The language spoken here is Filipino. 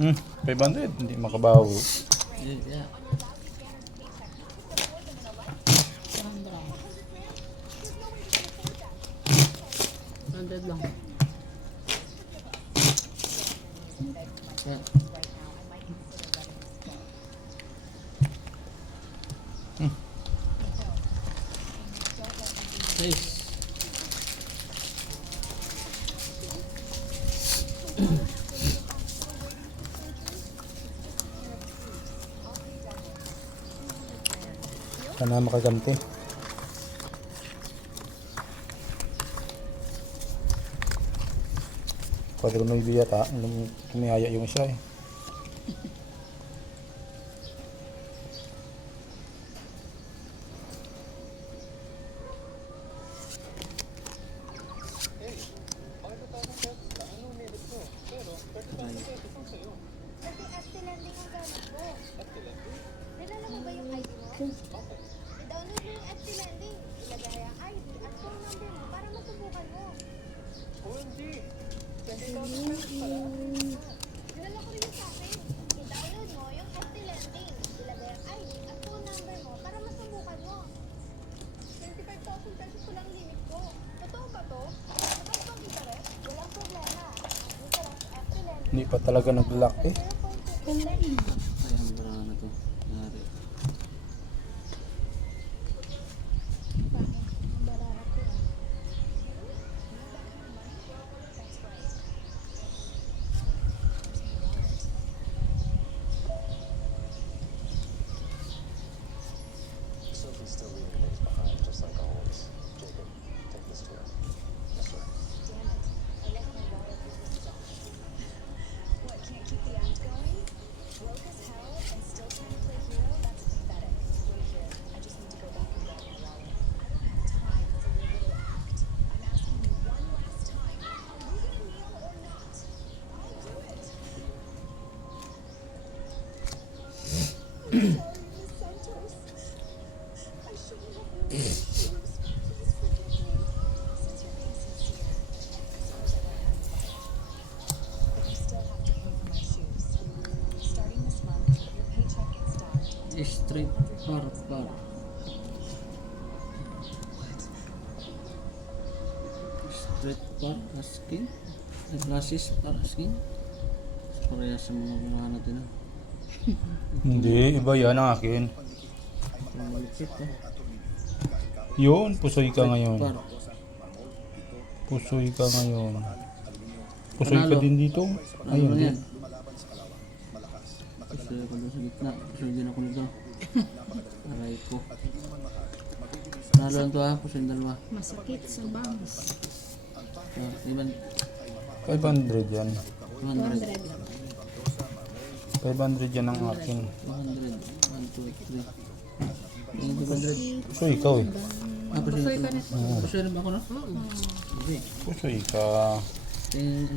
500, hindi makabaho. Yeah. $100 lang. Yeah. Nice. Sana makaganti. Pwede ko may biyat ha. Kumiyaya yung isa eh. Nilala mo ba yung ID mo? I-download mo yung FT Lending. Ilagay ang ID at phone number mo para masubukan mo. Nilala ko rin yung sa akin. I-download mo yung FT Lending. Ilagay ang ID at phone number mo para masubukan mo. 25,000 pesos ko lang limit ko. Totoo ba to? Mataas bang interest? Walang problema. Ang interest sa FT Lending. Hindi pa talaga nag-lock eh. 0.2%. Ayan, bara na to. Nari. Sophie's still leaving things behind, just like always. Jacob, take this to her. Yes, sir. What, can't keep the act going? Broke as hell and still trying to play hero? That's pathetic. Wait here. I just need to go back and grab my wallet. I don't have time for your little act. I'm asking you one last time. Are you gonna kneel or not? I'll do it. I'm sorry, Miss Santos. I shouldn't have ruined your shoes. Please forgive me. Since you're being sincere, I suppose I won't ask why. But you still have to pay for my shoes. Starting this month, your paycheck gets docked. Straight par. Straight par asking. Glasses par asking. Pareha sa mga gumawa natin. Hindi, iba yan ang akin. Malipit eh. Yun, pusoy ka ngayon. Par. Pusoy ka ngayon. Pusoy ka din dito? Ano Ayun, yan? din. Pusoy ako doon sa gitna. Pusoy din ako nito. Aray ko. Nalo lang to ha. Pusoy dalawa. Masakit sa bangs. Iban 500 yan. 200. 200 lang. 500 yan ang akin. 200. 1, 2, 3. 200. Pusoy ikaw eh. Pusoy Pusoy ka ka na. Pusoy rin ba ako no? Oo. Okay. Pusoy ka. Tingin.